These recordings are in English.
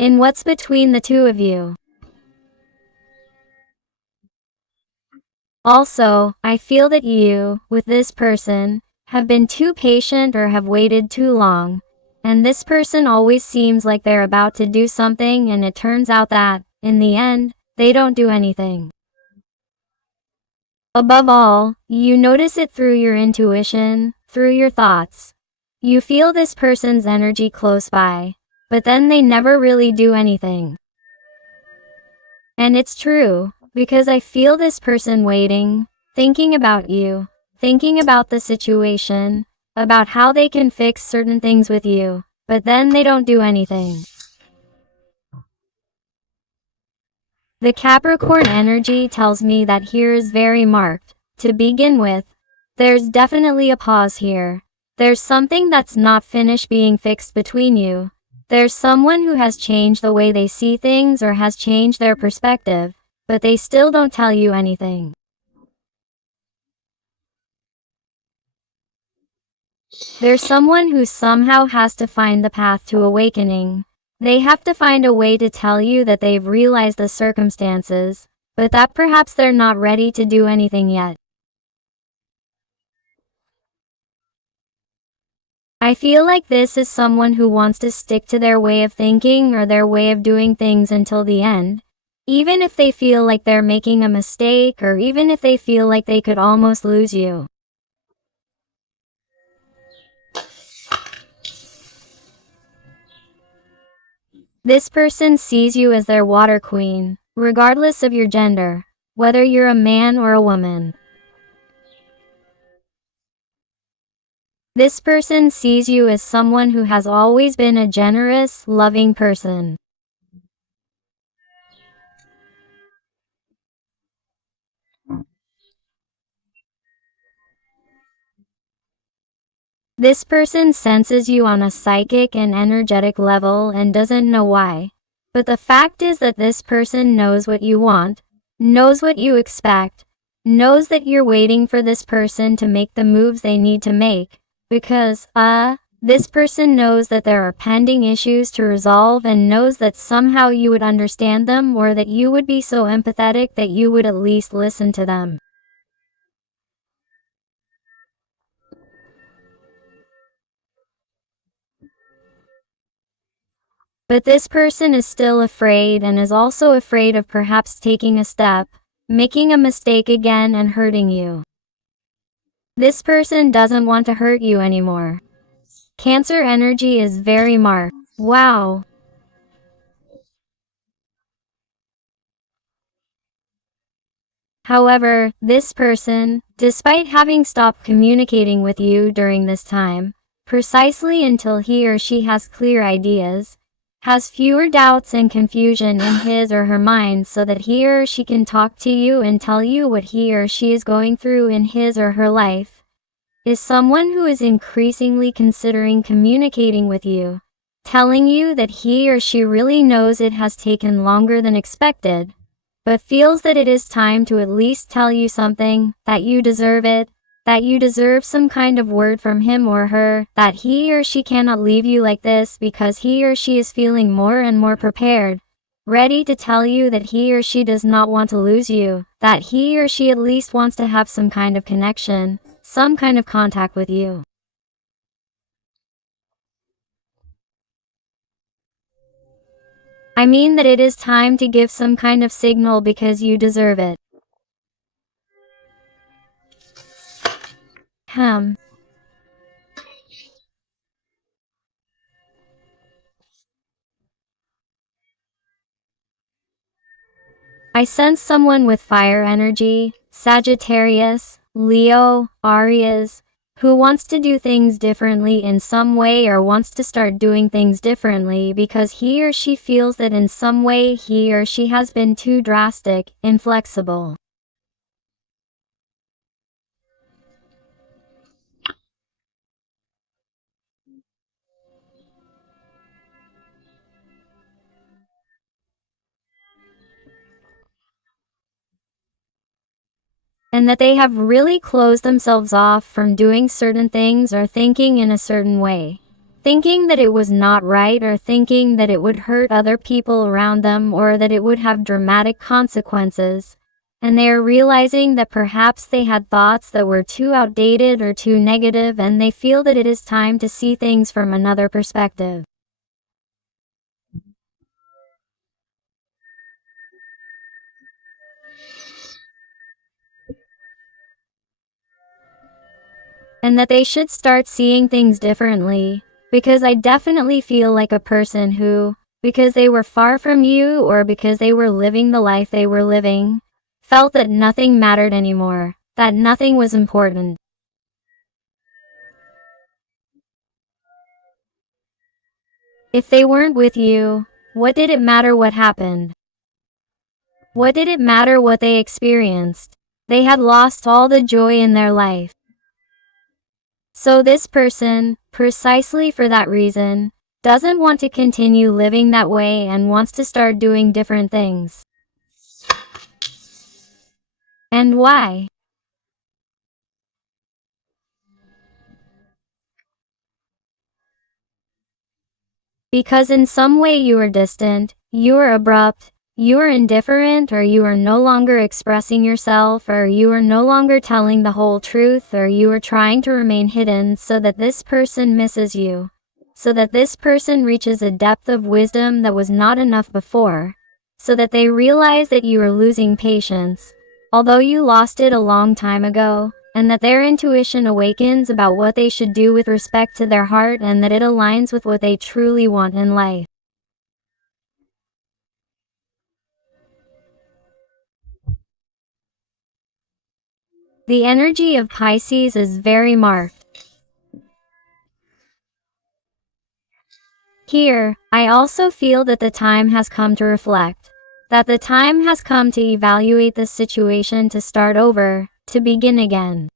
in what's between the two of you. Also, I feel that you, with this person, have been too patient or have waited too long. And this person always seems like they're about to do something, and it turns out that, in the end, they don't do anything. Above all, you notice it through your intuition, through your thoughts. You feel this person's energy close by, but then they never really do anything. And it's true, because I feel this person waiting, thinking about you, thinking about the situation, about how they can fix certain things with you, but then they don't do anything. The Capricorn energy tells me that here is very marked. To begin with, there's definitely a pause here. There's something that's not finished being fixed between you. There's someone who has changed the way they see things or has changed their perspective, but they still don't tell you anything. There's someone who somehow has to find the path to awakening. They have to find a way to tell you that they've realized the circumstances, but that perhaps they're not ready to do anything yet. I feel like this is someone who wants to stick to their way of thinking or their way of doing things until the end, even if they feel like they're making a mistake or even if they feel like they could almost lose you. This person sees you as their water queen, regardless of your gender, whether you're a man or a woman. This person sees you as someone who has always been a generous, loving person. This person senses you on a psychic and energetic level and doesn't know why. But the fact is that this person knows what you want, knows what you expect, knows that you're waiting for this person to make the moves they need to make, because, this person knows that there are pending issues to resolve and knows that somehow you would understand them or that you would be so empathetic that you would at least listen to them. But this person is still afraid and is also afraid of perhaps taking a step, making a mistake again and hurting you. This person doesn't want to hurt you anymore. Cancer energy is very marked. Wow. However, this person, despite having stopped communicating with you during this time, precisely until he or she has clear ideas, has fewer doubts and confusion in his or her mind so that he or she can talk to you and tell you what he or she is going through in his or her life, is someone who is increasingly considering communicating with you, telling you that he or she really knows it has taken longer than expected, but feels that it is time to at least tell you something, that you deserve it, that you deserve some kind of word from him or her, that he or she cannot leave you like this because he or she is feeling more and more prepared, ready to tell you that he or she does not want to lose you, that he or she at least wants to have some kind of connection, some kind of contact with you. I mean that it is time to give some kind of signal because you deserve it. I sense someone with fire energy, Sagittarius, Leo, Aries, who wants to do things differently in some way or wants to start doing things differently because he or she feels that in some way he or she has been too drastic, inflexible. And that they have really closed themselves off from doing certain things or thinking in a certain way. thinking that it was not right or thinking that it would hurt other people around them or that it would have dramatic consequences. And they are realizing that perhaps they had thoughts that were too outdated or too negative, and they feel that it is time to see things from another perspective. And that they should start seeing things differently, because I definitely feel like a person who, because they were far from you or because they were living the life they were living, felt that nothing mattered anymore, that nothing was important. If they weren't with you, what did it matter what happened? What did it matter what they experienced? They had lost all the joy in their life. So this person, precisely for that reason, doesn't want to continue living that way and wants to start doing different things. And why? Because in some way you are distant, you are abrupt, you are indifferent, or you are no longer expressing yourself, or you are no longer telling the whole truth, or you are trying to remain hidden so that this person misses you, so that this person reaches a depth of wisdom that was not enough before, so that they realize that you are losing patience, although you lost it a long time ago, and that their intuition awakens about what they should do with respect to their heart and that it aligns with what they truly want in life. The energy of Pisces is very marked. Here, I also feel that the time has come to reflect, that the time has come to evaluate the situation, to start over, to begin again.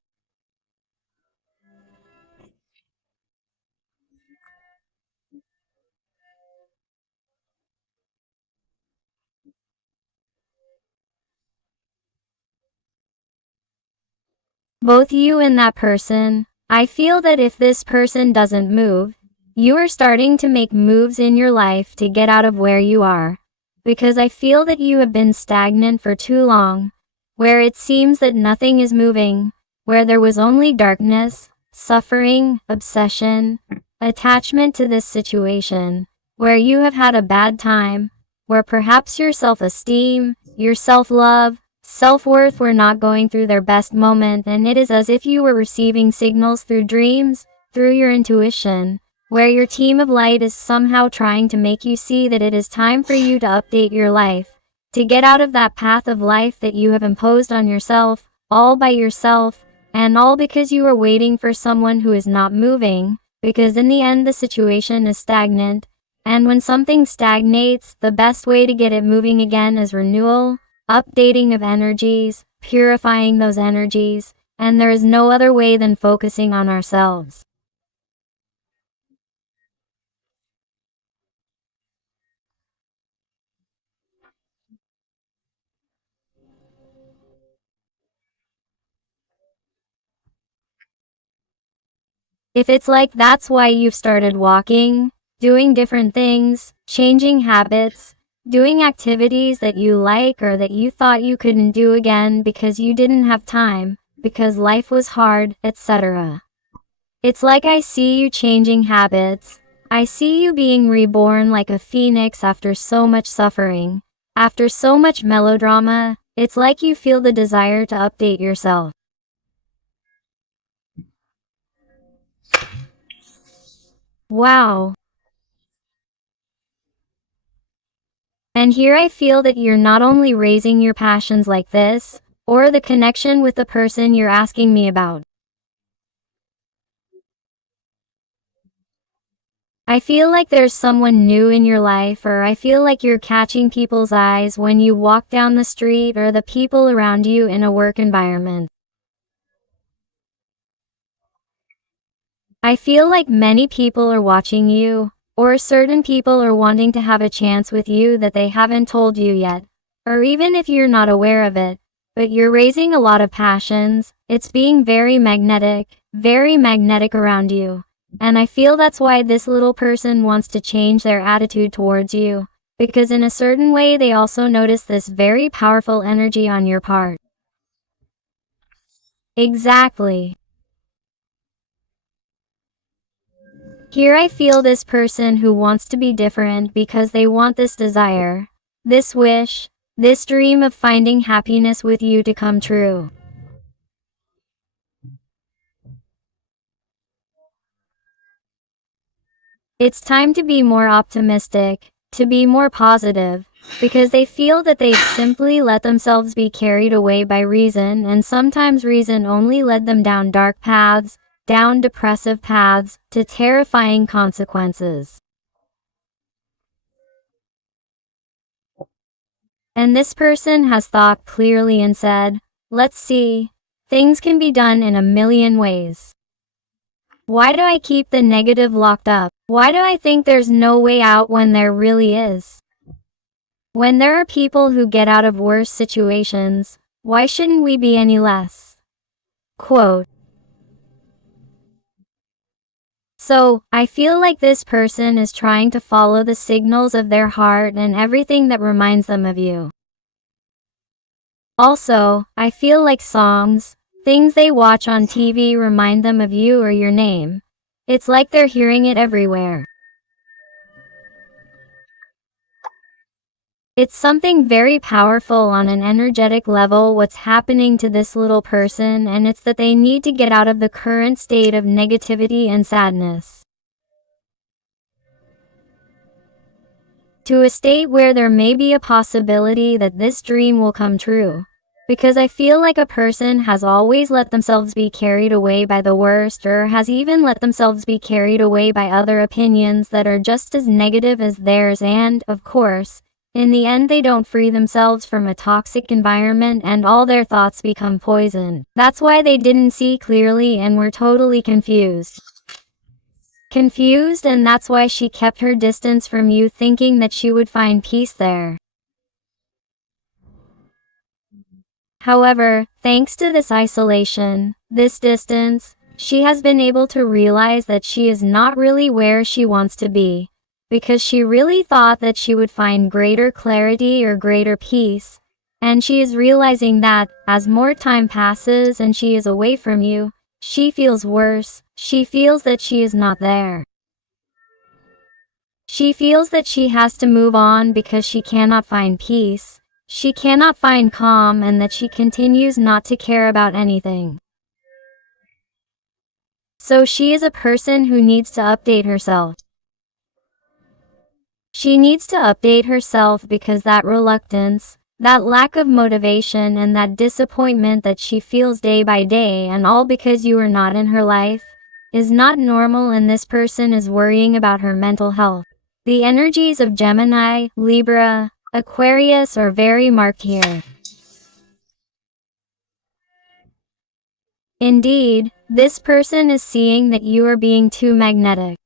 Both you and that person, I feel that if this person doesn't move, you are starting to make moves in your life to get out of where you are. Because I feel that you have been stagnant for too long, where it seems that nothing is moving, where there was only darkness, suffering, obsession, attachment to this situation, where you have had a bad time, where perhaps your self-esteem, your self-love, self-worth were not going through their best moment, and it is as if you were receiving signals through dreams, through your intuition, where your team of light is somehow trying to make you see that it is time for you to update your life, to get out of that path of life that you have imposed on yourself, all by yourself, and all because you are waiting for someone who is not moving, because in the end the situation is stagnant, and when something stagnates, the best way to get it moving again is renewal, updating of energies, purifying those energies, and there is no other way than focusing on ourselves. If it's like that's why you've started walking, doing different things, changing habits, doing activities that you like or that you thought you couldn't do again because you didn't have time, because life was hard, etc. It's like I see you changing habits. I see you being reborn like a phoenix after so much suffering, after so much melodrama. It's like you feel the desire to update yourself. Wow. And here I feel that you're not only raising your passions like this, or the connection with the person you're asking me about. I feel like there's someone new in your life, or I feel like you're catching people's eyes when you walk down the street or the people around you in a work environment. I feel like many people are watching you, or certain people are wanting to have a chance with you that they haven't told you yet, or even if you're not aware of it, but you're raising a lot of passions. It's being very magnetic around you. And I feel that's why this little person wants to change their attitude towards you, because in a certain way they also notice this very powerful energy on your part. Exactly. Here I feel this person who wants to be different because they want this desire, this wish, this dream of finding happiness with you to come true. It's time to be more optimistic, to be more positive, because they feel that they've simply let themselves be carried away by reason, and sometimes reason only led them down dark paths, down depressive paths, to terrifying consequences. And this person has thought clearly and said, let's see, things can be done in a million ways. Why do I keep the negative locked up? Why do I think there's no way out when there really is? When there are people who get out of worse situations, why shouldn't we be any less? Quote. So, I feel like this person is trying to follow the signals of their heart and everything that reminds them of you. Also, I feel like songs, things they watch on TV remind them of you or your name. It's like they're hearing it everywhere. It's something very powerful on an energetic level what's happening to this little person, and it's that they need to get out of the current state of negativity and sadness to a state where there may be a possibility that this dream will come true. Because I feel like a person has always let themselves be carried away by the worst, or has even let themselves be carried away by other opinions that are just as negative as theirs, and, of course, in the end they don't free themselves from a toxic environment and all their thoughts become poison. That's why they didn't see clearly and were totally confused. And that's why she kept her distance from you, thinking that she would find peace there. However, thanks to this isolation, this distance, she has been able to realize that she is not really where she wants to be, because she really thought that she would find greater clarity or greater peace, and she is realizing that, as more time passes and she is away from you, she feels worse. She feels that she is not there. She feels that she has to move on because she cannot find peace, she cannot find calm, and that she continues not to care about anything. So she is a person who needs to update herself. She needs to update herself because that reluctance, that lack of motivation, and that disappointment that she feels day by day, and all because you are not in her life, is not normal, and this person is worrying about her mental health. The energies of Gemini, Libra, Aquarius are very marked here. Indeed, this person is seeing that you are being too magnetic.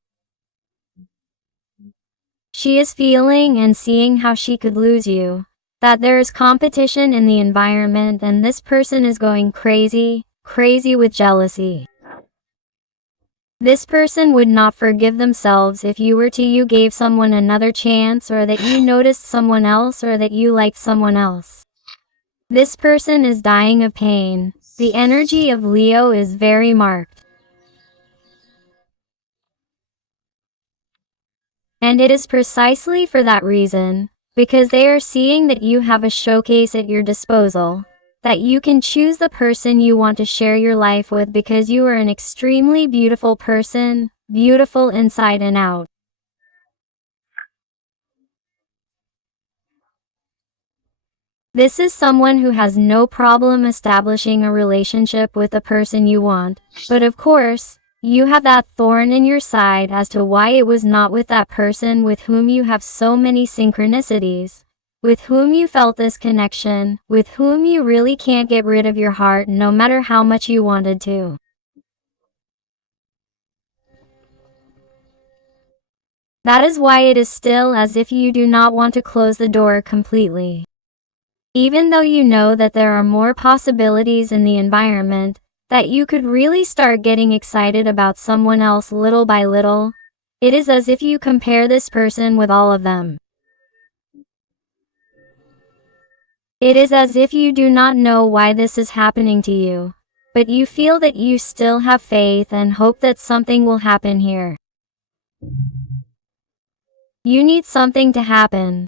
She is feeling and seeing how she could lose you, that there is competition in the environment, and this person is going crazy with jealousy. This person would not forgive themselves if you gave someone another chance, or that you noticed someone else, or that you liked someone else. This person is dying of pain. The energy of Leo is very marked. And it is precisely for that reason, because they are seeing that you have a showcase at your disposal, that you can choose the person you want to share your life with, because you are an extremely beautiful person, beautiful inside and out. This is someone who has no problem establishing a relationship with the person you want, but of course, you have that thorn in your side as to why it was not with that person with whom you have so many synchronicities, with whom you felt this connection, with whom you really can't get rid of your heart no matter how much you wanted to. That is why it is still as if you do not want to close the door completely. Even though you know that there are more possibilities in the environment, that you could really start getting excited about someone else little by little. It is as if you compare this person with all of them. It is as if you do not know why this is happening to you, but you feel that you still have faith and hope that something will happen here. You need something to happen.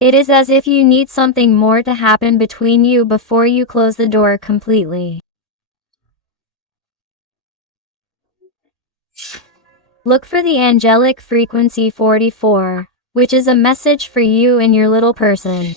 It is as if you need something more to happen between you before you close the door completely. Look for the angelic frequency 44, which is a message for you and your little person.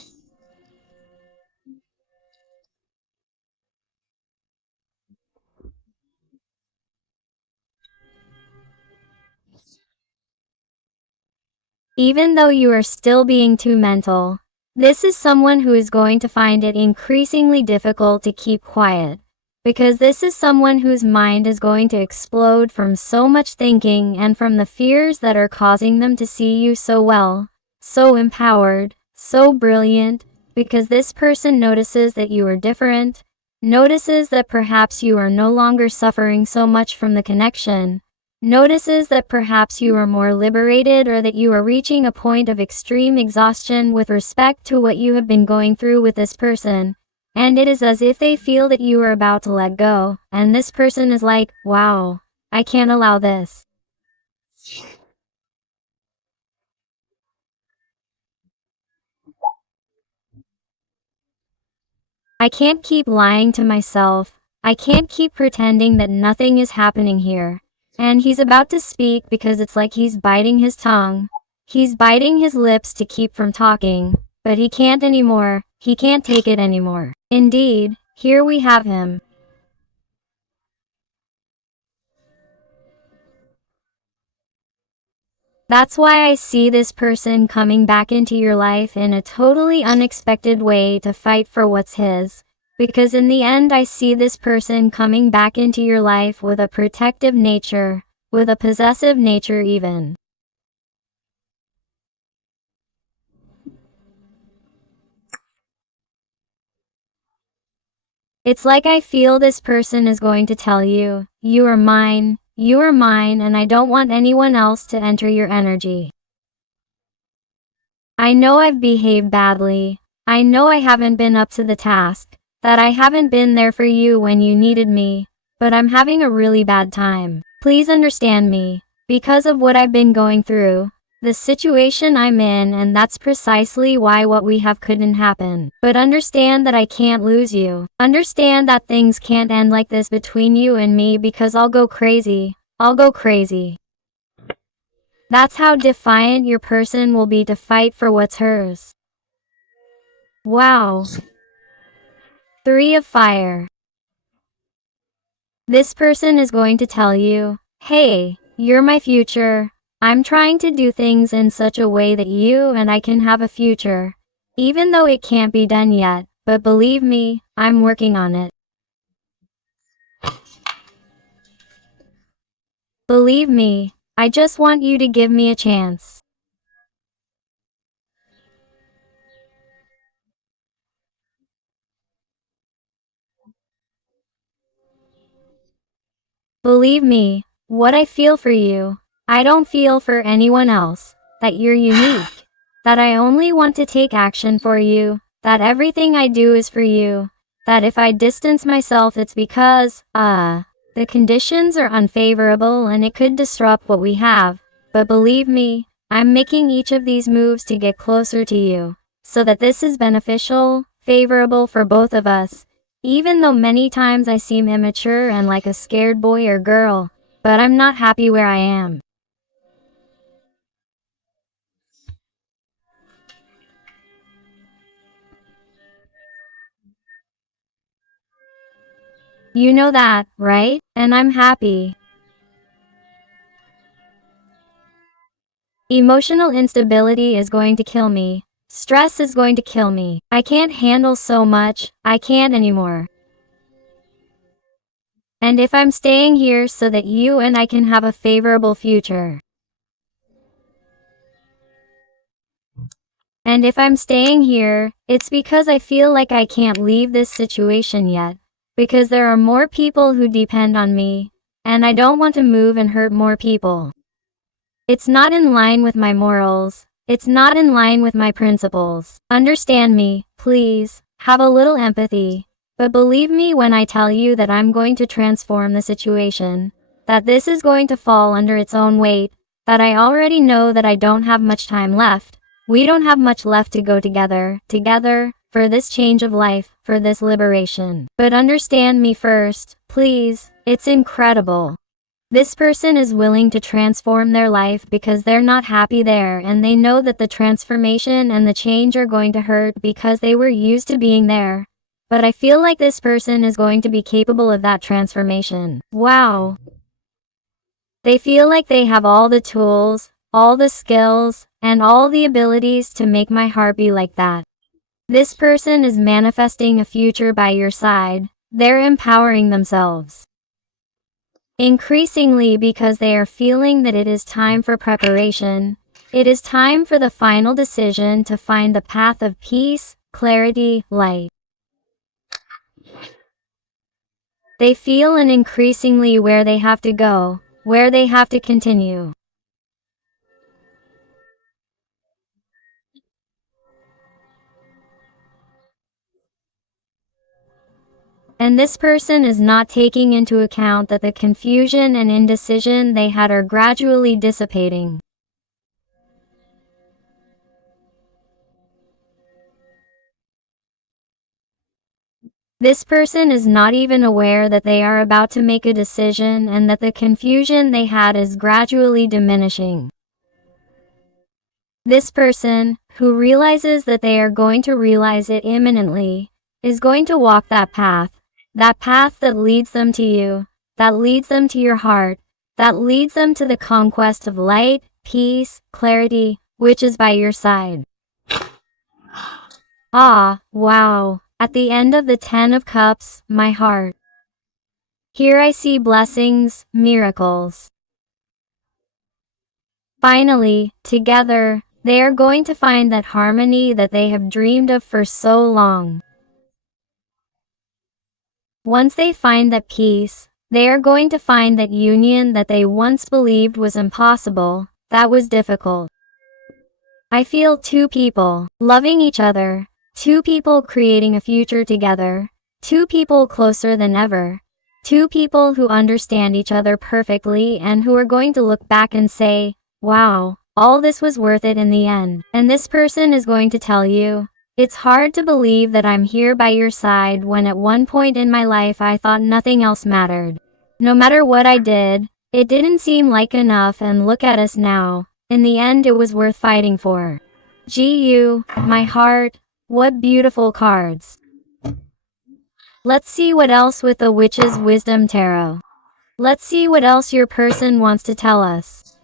Even though you are still being too mental, this is someone who is going to find it increasingly difficult to keep quiet, because this is someone whose mind is going to explode from so much thinking and from the fears that are causing them to see you so well, so empowered, so brilliant, because this person notices that you are different, notices that perhaps you are no longer suffering so much from the connection, notices that perhaps you are more liberated or that you are reaching a point of extreme exhaustion with respect to what you have been going through with this person, and it is as if they feel that you are about to let go, and this person is like, wow, I can't allow this. I can't keep lying to myself. I can't keep pretending that nothing is happening here. And he's about to speak because it's like he's biting his tongue. He's biting his lips to keep from talking, but he can't anymore. He can't take it anymore. Indeed, here we have him. That's why I see this person coming back into your life in a totally unexpected way to fight for what's his. Because in the end I see this person coming back into your life with a protective nature, with a possessive nature even. It's like I feel this person is going to tell you, you are mine, and I don't want anyone else to enter your energy. I know I've behaved badly. I know I haven't been up to the task, that I haven't been there for you when you needed me, but I'm having a really bad time. Please understand me, because of what I've been going through, the situation I'm in, and that's precisely why what we have couldn't happen. But understand that I can't lose you. Understand that things can't end like this between you and me because I'll go crazy. I'll go crazy. That's how defiant your person will be to fight for what's hers. Wow. 3 of Fire. This person is going to tell you, hey, you're my future. I'm trying to do things in such a way that you and I can have a future. Even though it can't be done yet, but believe me, I'm working on it. Believe me, I just want you to give me a chance. Believe me, what I feel for you, I don't feel for anyone else, that you're unique, that I only want to take action for you, that everything I do is for you, that if I distance myself it's because, the conditions are unfavorable and it could disrupt what we have, but believe me, I'm making each of these moves to get closer to you, so that this is beneficial, favorable for both of us. Even though many times I seem immature and like a scared boy or girl, but I'm not happy where I am. You know that, right? And I'm happy. Emotional instability is going to kill me. Stress is going to kill me. I can't handle so much. I can't anymore. And if I'm staying here so that you and I can have a favorable future. And if I'm staying here, it's because I feel like I can't leave this situation yet. because there are more people who depend on me, and I don't want to move and hurt more people. It's not in line with my morals. It's not in line with my principles. Understand me, please. Have a little empathy. But believe me when I tell you that I'm going to transform the situation, that this is going to fall under its own weight, that I already know that I don't have much time left. We don't have much left to go together, for this change of life, for this liberation. But understand me first, please. It's incredible. This person is willing to transform their life because they're not happy there, and they know that the transformation and the change are going to hurt because they were used to being there. But I feel like this person is going to be capable of that transformation. Wow. They feel like they have all the tools, all the skills, and all the abilities to make my heart be like that. This person is manifesting a future by your side. They're empowering themselves. Increasingly because they are feeling that it is time for preparation. It is time for the final decision to find the path of peace, clarity, light. They feel and increasingly where they have to go, where they have to continue. And this person is not taking into account that the confusion and indecision they had are gradually dissipating. This person is not even aware that they are about to make a decision and that the confusion they had is gradually diminishing. This person, who realizes that they are going to realize it imminently, is going to walk that path that leads them to you, that leads them to your heart, that leads them to the conquest of light, peace, clarity, which is by your side. Ah, wow. At the end of the 10 of Cups, my heart. Here I see blessings, miracles. Finally, together, they are going to find that harmony that they have dreamed of for so long. Once they find that peace, they are going to find that union that they once believed was impossible, that was difficult. I feel two people loving each other, two people creating a future together, two people closer than ever, two people who understand each other perfectly and who are going to look back and say, wow, all this was worth it in the end. And this person is going to tell you, it's hard to believe that I'm here by your side when at one point in my life I thought nothing else mattered. No matter what I did, it didn't seem like enough, and look at us now. In the end it was worth fighting for. GU, my heart, what beautiful cards. Let's see what else with the Witch's Wisdom Tarot. Let's see what else your person wants to tell us.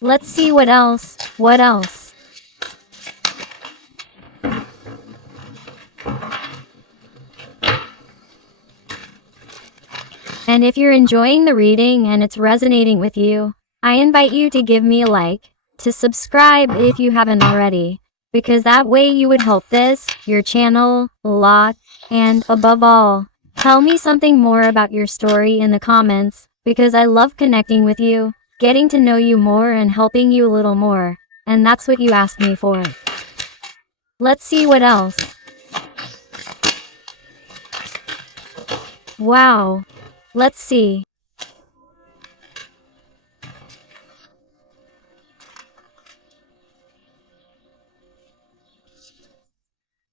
Let's see what else. And if you're enjoying the reading and it's resonating with you, I invite you to give me a like, to subscribe if you haven't already, because that way you would help this, your channel, a lot, and above all, tell me something more about your story in the comments, because I love connecting with you, getting to know you more and helping you a little more, and that's what you asked me for. Let's see what else. Wow. Let's see.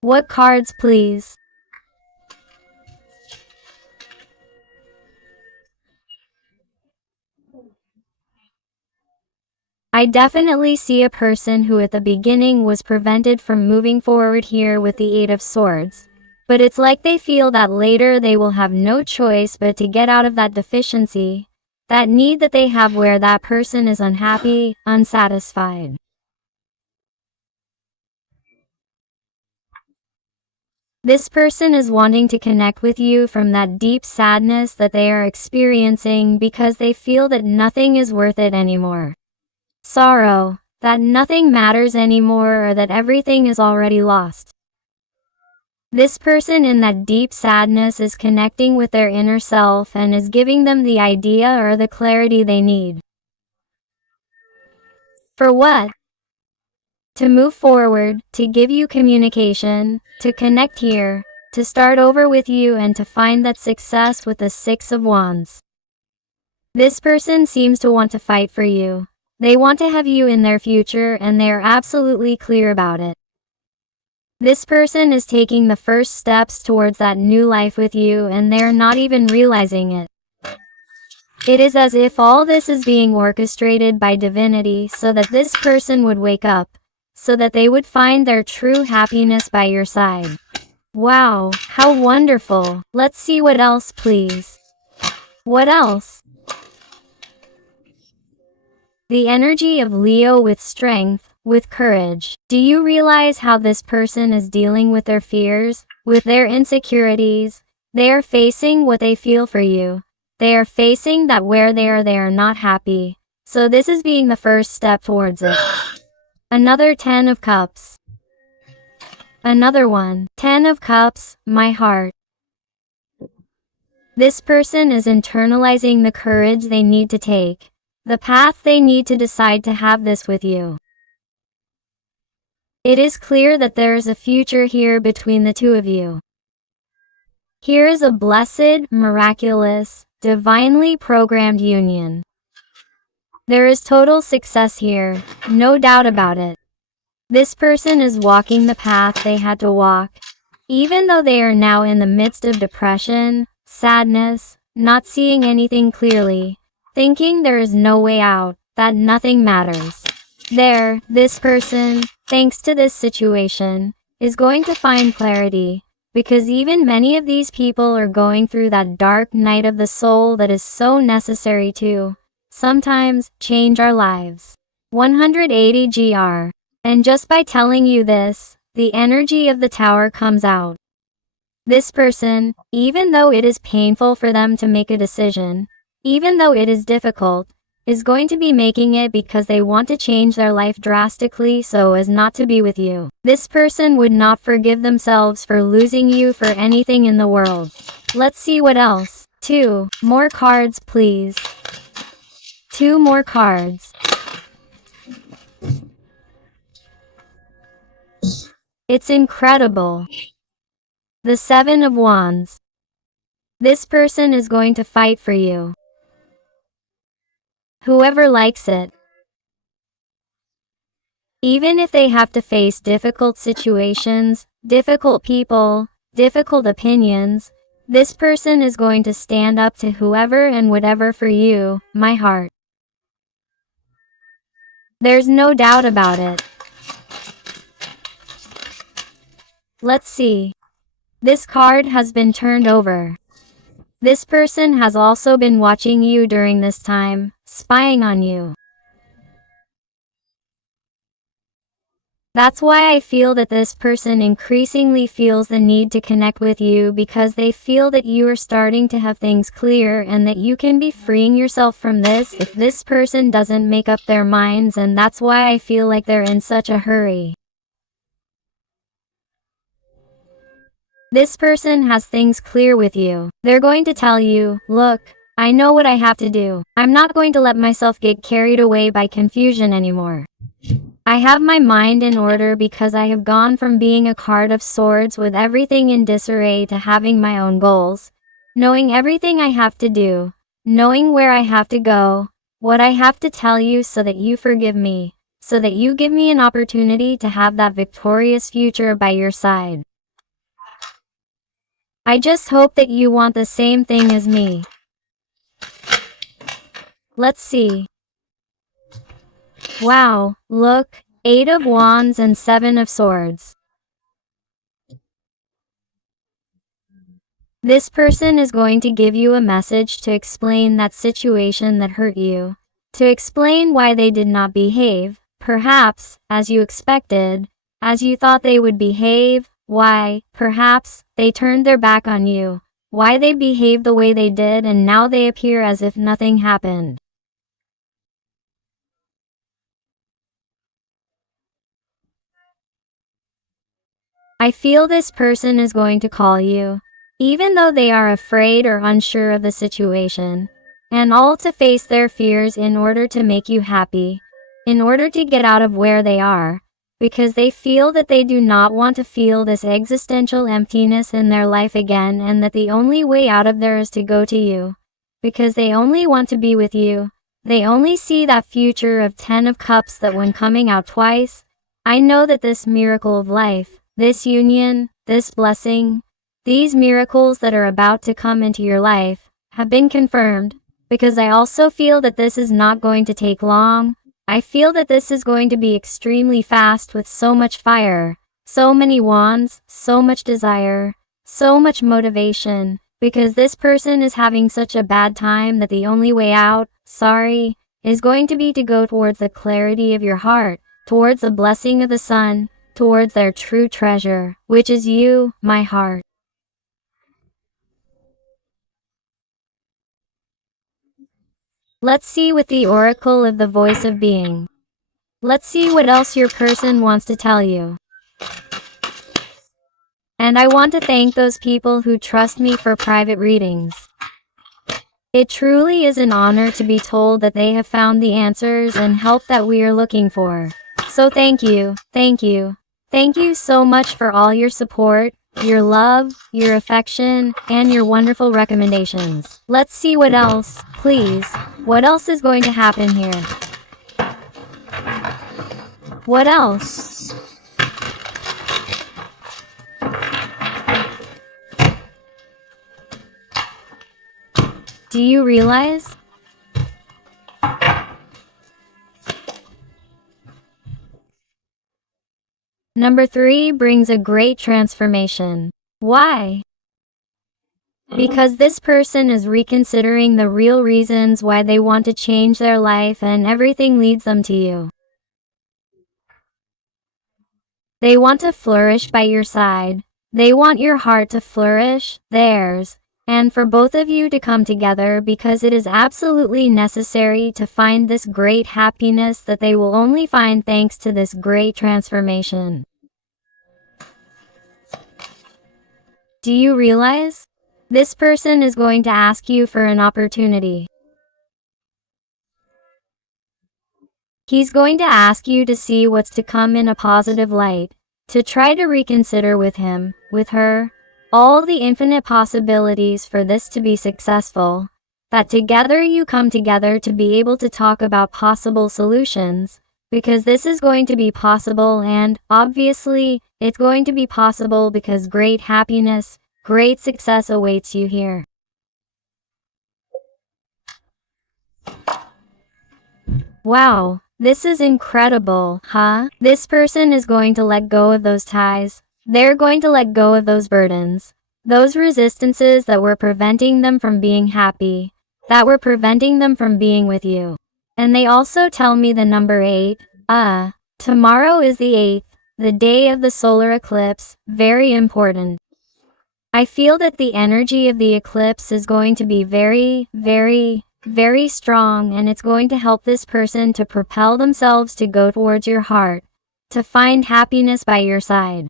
What cards, please? I definitely see a person who at the beginning was prevented from moving forward here with the Eight of Swords. But it's like they feel that later they will have no choice but to get out of that deficiency, that need that they have where that person is unhappy, unsatisfied. This person is wanting to connect with you from that deep sadness that they are experiencing because they feel that nothing is worth it anymore. Sorrow. that nothing matters anymore or that everything is already lost. This person in that deep sadness is connecting with their inner self and is giving them the idea or the clarity they need. For what? To move forward, to give you communication, to connect here, to start over with you and to find that success with the Six of Wands. This person seems to want to fight for you. They want to have you in their future and they are absolutely clear about it. This person is taking the first steps towards that new life with you and they are not even realizing it. It is as if all this is being orchestrated by divinity so that this person would wake up, so that they would find their true happiness by your side. Wow, how wonderful. Let's see what else, please. What else? The energy of Leo with strength, with courage. Do you realize how this person is dealing with their fears, with their insecurities? They are facing what they feel for you. They are facing that where they are not happy. So this is being the first step towards it. Another 10 of Cups. Another one. 10 of Cups, my heart. This person is internalizing the courage they need to take, the path they need to decide to have this with you. It is clear that there is a future here between the two of you. Here is a blessed, miraculous, divinely programmed union. There is total success here, no doubt about it. This person is walking the path they had to walk, even though they are now in the midst of depression, sadness, not seeing anything clearly, thinking there is no way out, that nothing matters. This person, thanks to this situation, is going to find clarity, because even many of these people are going through that dark night of the soul that is so necessary to, sometimes, change our lives. 180 GR. And just by telling you this, the energy of the Tower comes out. This person, even though it is painful for them to make a decision, even though it is difficult, is going to be making it because they want to change their life drastically so as not to be with you. This person would not forgive themselves for losing you for anything in the world. Let's see what else. 2 more cards, please. 2 more cards. It's incredible. The 7 of Wands. This person is going to fight for you. Whoever likes it. Even if they have to face difficult situations, difficult people, difficult opinions, this person is going to stand up to whoever and whatever for you, my heart. There's no doubt about it. Let's see. This card has been turned over. This person has also been watching you during this time, spying on you. That's why I feel that this person increasingly feels the need to connect with you because they feel that you are starting to have things clear and that you can be freeing yourself from this if this person doesn't make up their minds, and that's why I feel like they're in such a hurry. This person has things clear with you. They're going to tell you, look, I know what I have to do. I'm not going to let myself get carried away by confusion anymore. I have my mind in order because I have gone from being a card of swords with everything in disarray to having my own goals, knowing everything I have to do, knowing where I have to go, what I have to tell you so that you forgive me, so that you give me an opportunity to have that victorious future by your side. I just hope that you want the same thing as me. Let's see. Wow, look, 8 of Wands and 7 of Swords. This person is going to give you a message to explain that situation that hurt you, to explain why they did not behave, perhaps, as you expected, as you thought they would behave, why, perhaps, they turned their back on you, why they behaved the way they did and now they appear as if nothing happened. I feel this person is going to call you, even though they are afraid or unsure of the situation, and all to face their fears in order to make you happy, in order to get out of where they are, because they feel that they do not want to feel this existential emptiness in their life again, and that the only way out of there is to go to you, because they only want to be with you. They only see that future of 10 of Cups that when coming out twice. I know that this miracle of life, this union, this blessing, these miracles that are about to come into your life, have been confirmed, because I also feel that this is not going to take long. I feel that this is going to be extremely fast with so much fire, so many wands, so much desire, so much motivation, because this person is having such a bad time that the only way out, is going to be to go towards the clarity of your heart, towards the blessing of the sun, towards their true treasure, which is you, my heart. Let's see with the oracle of the voice of being. Let's see what else your person wants to tell you. And I want to thank those people who trust me for private readings. It truly is an honor to be told that they have found the answers and help that we are looking for. So thank you, thank you. Thank you so much for all your support, your love, your affection, and your wonderful recommendations. Let's see what else, please. What else is going to happen here? What else? Do you realize? Number 3 brings a great transformation. Why? Because this person is reconsidering the real reasons why they want to change their life, and everything leads them to you. They want to flourish by your side. They want your heart to flourish, theirs, and for both of you to come together, because it is absolutely necessary to find this great happiness that they will only find thanks to this great transformation. Do you realize? This person is going to ask you for an opportunity. He's going to ask you to see what's to come in a positive light, to try to reconsider with him, with her, all the infinite possibilities for this to be successful, that together you come together to be able to talk about possible solutions, because this is going to be possible, and obviously, it's going to be possible because great happiness, great success awaits you here. Wow, this is incredible, huh? This person is going to let go of those ties. They're going to let go of those burdens, those resistances that were preventing them from being happy, that were preventing them from being with you. And they also tell me the number 8, tomorrow is the 8th, the day of the solar eclipse, very important. I feel that the energy of the eclipse is going to be very, very, very strong, and it's going to help this person to propel themselves to go towards your heart, to find happiness by your side.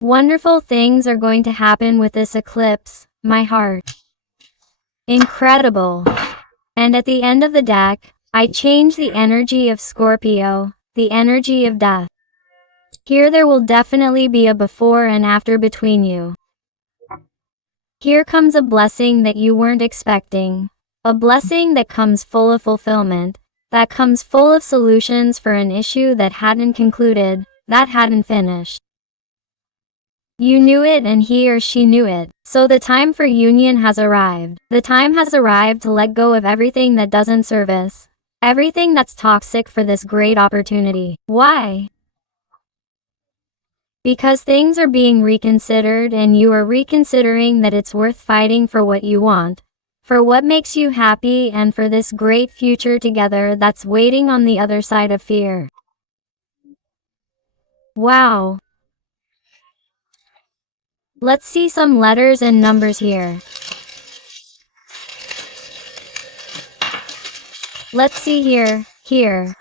Wonderful things are going to happen with this eclipse, my heart. Incredible. And at the end of the deck, I change the energy of Scorpio, the energy of death. Here there will definitely be a before and after between you. Here comes a blessing that you weren't expecting, a blessing that comes full of fulfillment, that comes full of solutions for an issue that hadn't concluded, that hadn't finished. You knew it and he or she knew it, so the time for union has arrived. The time has arrived to let go of everything that doesn't serve us, everything that's toxic for this great opportunity. Why? Because things are being reconsidered, and you are reconsidering that it's worth fighting for what you want, for what makes you happy, and for this great future together that's waiting on the other side of fear. Wow. Let's see some letters and numbers here. Let's see here, here.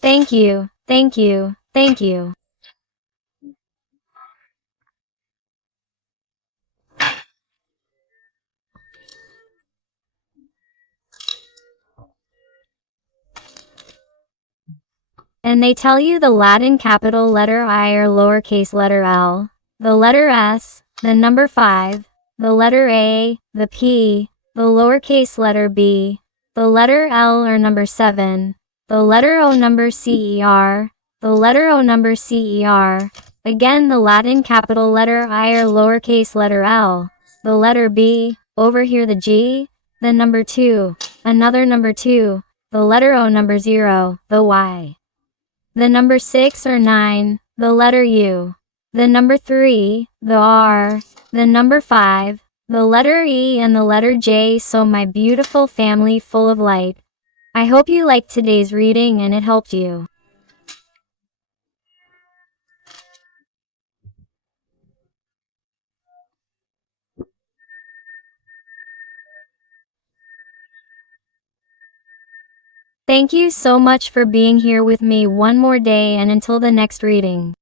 Thank you, thank you, thank you. And they tell you the Latin capital letter I or lowercase letter L, the letter S, the number 5, the letter A, the P, the lowercase letter B, the letter L or number 7, the letter O number CER, the letter O number CER, again the Latin capital letter I or lowercase letter L, the letter B, over here the G, the number 2, another number 2, the letter O number 0, the Y, the number 6 or 9, the letter U, the number 3, the R, the number 5, the letter E and the letter J. So my beautiful family full of light, I hope you liked today's reading and it helped you. Thank you so much for being here with me one more day and until the next reading.